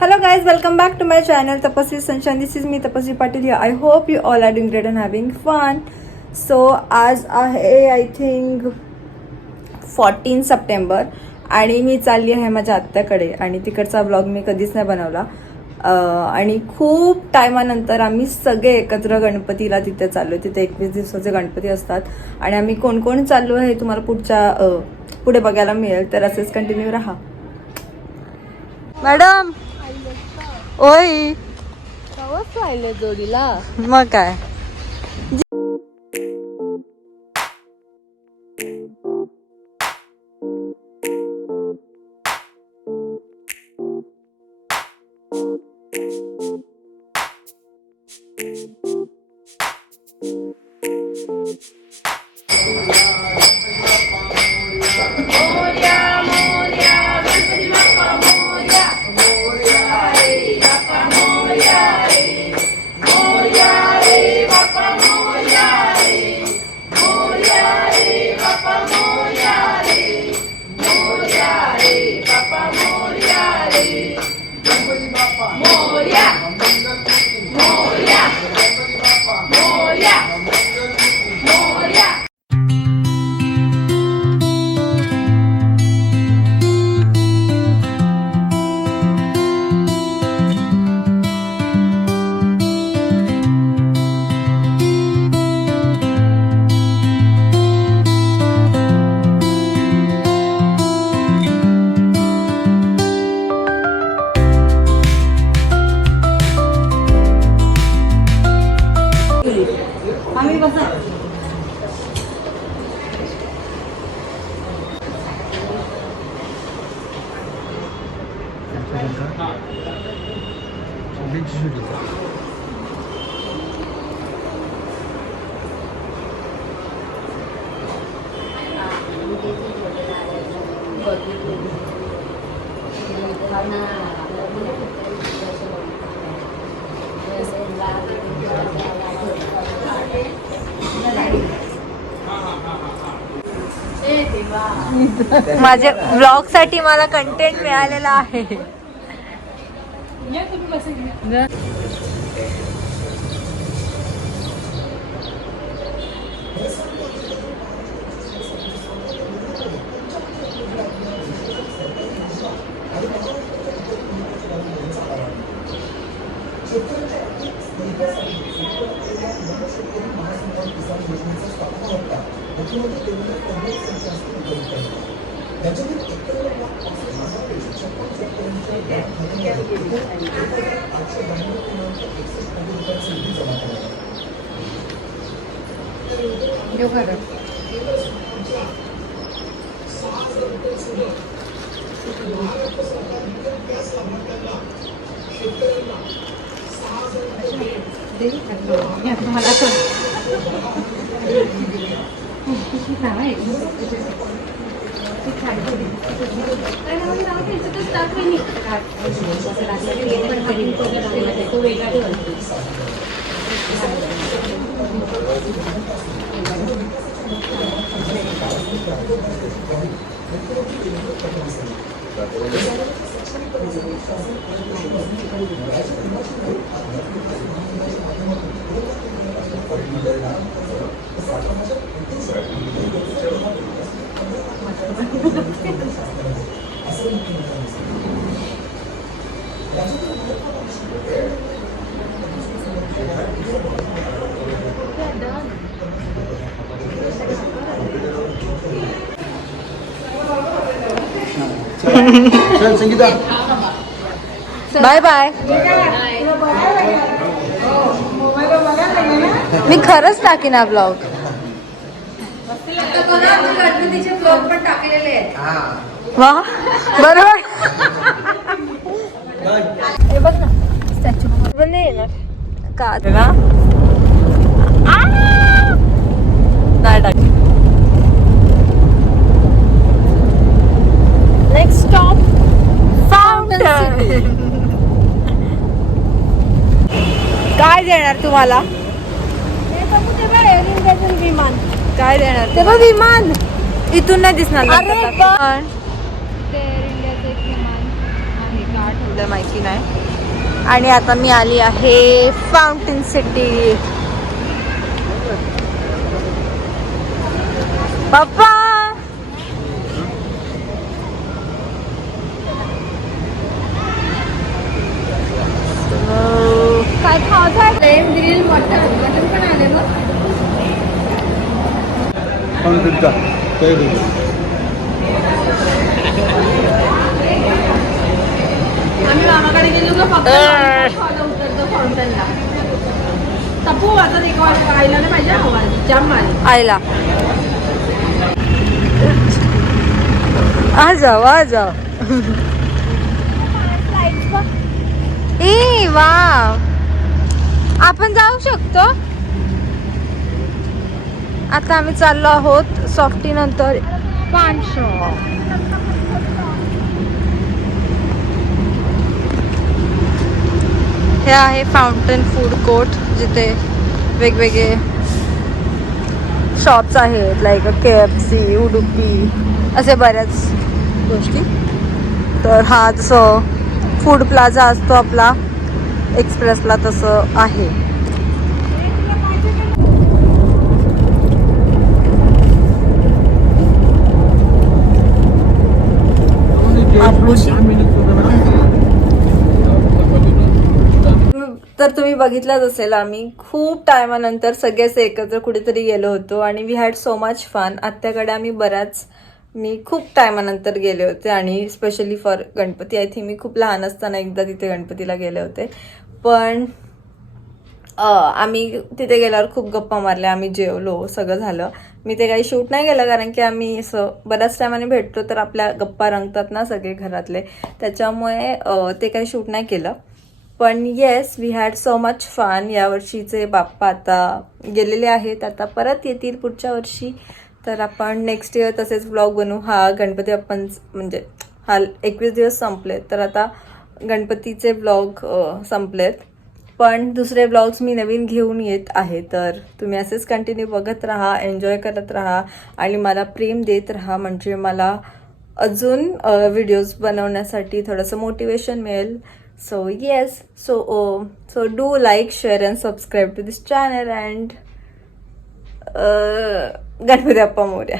Hello guys, welcome back to my channel Tapaswi Sunshine. This is me Tapaswi Patil here. I hope you all are doing great and having fun. So आज आहे I think 14 September आणि मी चालली आहे माझ्या आत्याकडे आणि तिकडचा blog मी कधीच नाही बनवला आणि खूप टायमानंतर आम्ही सगळे एकत्र गणपतीला तिथे चाललो. तिथे 21 दिवसाचे गणपती असतात आणि आम्ही कोण कोण चाललो आहे तुम्हाला पुढे बघायला मिळेल, तर असेच कंटिन्यू राहा. मॅडम ओय राहिलं जोडीला मग काय माझ्या ब्लॉग साठी मला कंटेंट मिळालेला आहे. Bye bye. मी खरंच टाकीन हा ब्लॉग. गणपतीचे ब्लॉग पण टाकलेले आहेत. वा बरोबर. हे बघ ना स्टॅच्यू पण नाही येणार का ना. नाही टाक. Next stop fountain. काय देणार तुम्हाला? विमान काय देणार? ते बघ विमान इथून नाही दिसणार. एअर इंडियाचं एक विमान आहे का आठवलं चालू आहे माहिती नाही. आणि आता मी आली आहे फाउंटेन सिटी. पप्पा काय खायचं आहे? ग्रिल मटन पण आले मग. आम्ही मामाकडे गेलो का फक्त उतरतो फाउंटनला. तपू आता देखो आईला नाही पाहिजे आवाज जाम मारे आयला आ जाओ ए वा आपण जाऊ शकतो. आता आम्ही चाललो आहोत सॉफ्टी नंतर पान शॉप. हे आहे फाउंटन फूड कोर्ट जिथे वेगवेगळे शॉप्स आहेत लाईक KFC, उडुपी असे बऱ्याच गोष्टी. तर हा जसं फूड प्लाझा असतो आपला एक्सप्रेसला तसं आहे. तर तुम्ही बघितलंच असेल आम्ही खूप टायमानंतर सगळेच एकत्र कुठेतरी गेलो होतो आणि we had so much fun. आत्याकडे आम्ही मी खूप टायमानंतर गेले होते आणि specially for Ganpati. I think मी खूप लहान असताना एकदा तिथे गणपतीला गेले होते. पण आम्ही तिथे गेल्यावर खूप गप्पा मारल्या, आम्ही जेवलो, सगळं झालं. मी ते काही शूट नाही केलं कारण की आम्ही असं बऱ्याच टायमाने भेटतो तर आपल्या गप्पा रंगतात ना सगळे घरातले, त्याच्यामुळे ते काही शूट नाही केलं. पण yes we had so much fun. यावर्षीचे बाप्पा आता गेलेले आहेत, आता परत येतील पुढच्या वर्षी. तर आपण नेक्स्ट इयर तसेच व्लॉग बनवू. हा गणपती आपण म्हणजे हा 21 दिवस संपलेत तर आता गणपतीचे व्लॉग संपलेत. पण दुसरे व्लॉग्स मी नवीन घेऊन येत आहे. तर तुम्ही असेच कंटिन्यू बघत राहा, एन्जॉय करत राहा आणि मला प्रेम देत राहा, म्हणजे मला अजून व्हिडिओज बनवण्यासाठी थोडंसं मोटिवेशन मिळेल. So yes, so do like, share and subscribe to this channel and Ganpati Bappa Moria.